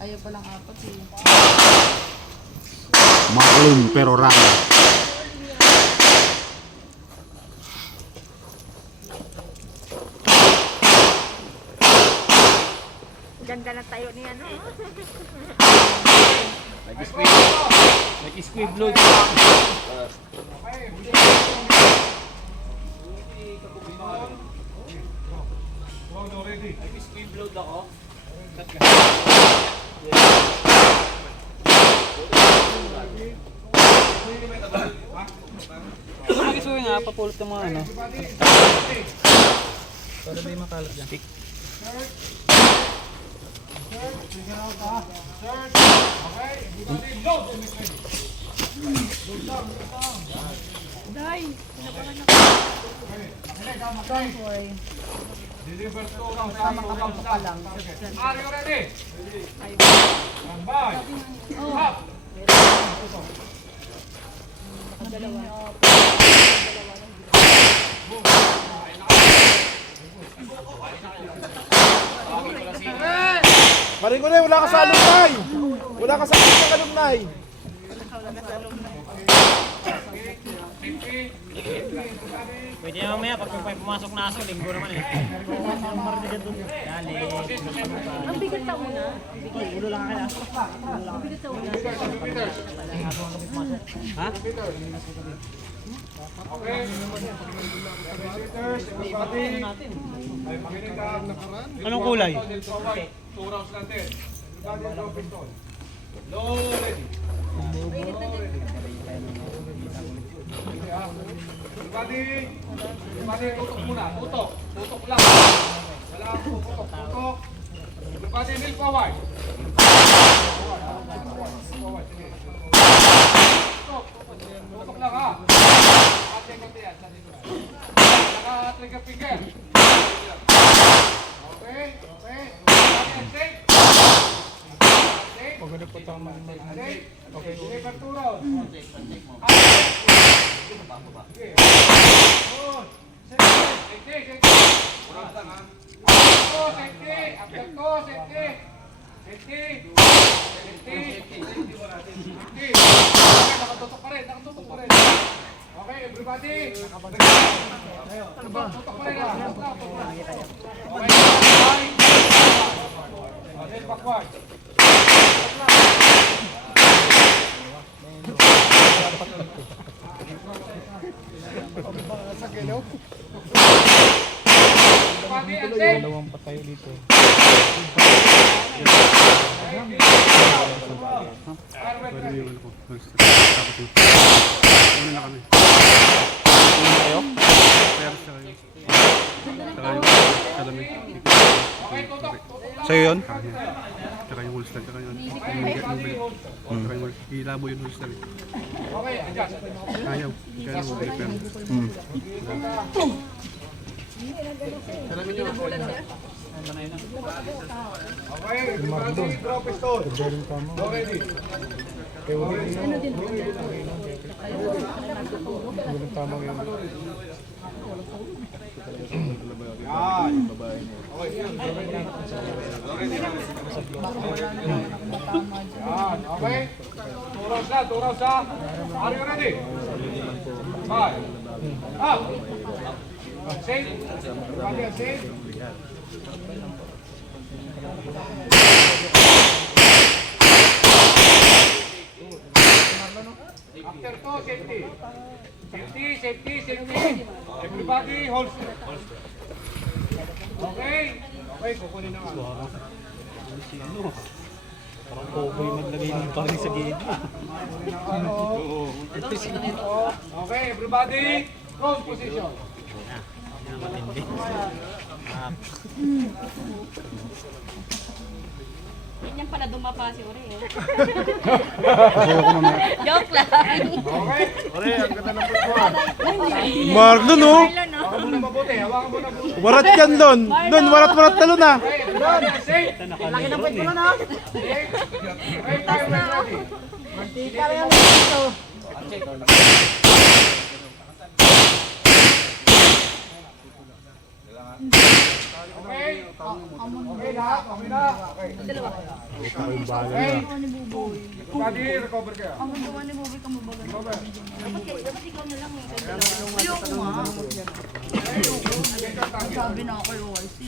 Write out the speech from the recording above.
Ayaw palang apat eh. Maklum pero raro. Ganda na tayo ni ano. Nag-squid load. Nag-squid load ako. Ang gusto nga, papulot ng mga ano. Para may makalat dyan. Day! Don't worry. Deliver to rounds. Tama ka pa lang. Are you ready? Stand by. Up. Maringunay, wala ka sa alumni! Wala ka sa alumni! Pwede na mamaya pag may pumasok na aso, linggo naman eh. Dali. Ang bigat sa una. Ulo lang kaya. Ang bigat sa una. Ha? Okay. Visitors, everybody. Ay, makinig ka. Anong kulay? Two rounds natin. Everybody, low pistol. Low ready. Everybody, tutok muna. Tutok. Tutok lang. Wala ang tutok. Tutok. Everybody, kneel forward. Forward. Sige. Tutok. Tutok lang ha. Ate-ate yan. Naka-trigger finger. Okay. Okay. Safe. Maganda po tama. Okay, deliver two rounds. Nakatutok pa rin. Okay, everybody. Tutok pa rin. Okay, backward. Dalawang patay dito. Una na kami. Una kayo? Pero sa kayo. Salamig. Sa'yo yun? Tsaka yung holster, tsaka yung tsaka yung holster. Ilabo yung holster. Ayaw. Kaya mo repair. Okay, everybody, draw pistol. Go ready. Okay. Two rounds na. Are you ready? Five. Up. Safe. Everybody are safe. After to, safety. Safety. Everybody holds. Okay. Okay, kukunin na nga. Parang popoy maglagay ng pari sa gilid. Okay, everybody. Close position. Matindi. Ganyan pala dumapa si Ore. Joke lang. Okay. Ore, ang ganda ng football. Mark doon oh. Hawakan mo na mabuti. Hawakan mo na mabuti. Warat yan doon. Doon, warat talo na. Okay, everybody are safe. Laki ng pwede mo na. Okay, time is ready. Mantika lang yung dito. Okay? Okay na? Okay na? Okay. Okay. Body, recover kayo. Ang gawa ni Bobby kamabagan. Recover. Dapat ikaw na lang eh. Ayoko nga. Sabi na ako kay OIC.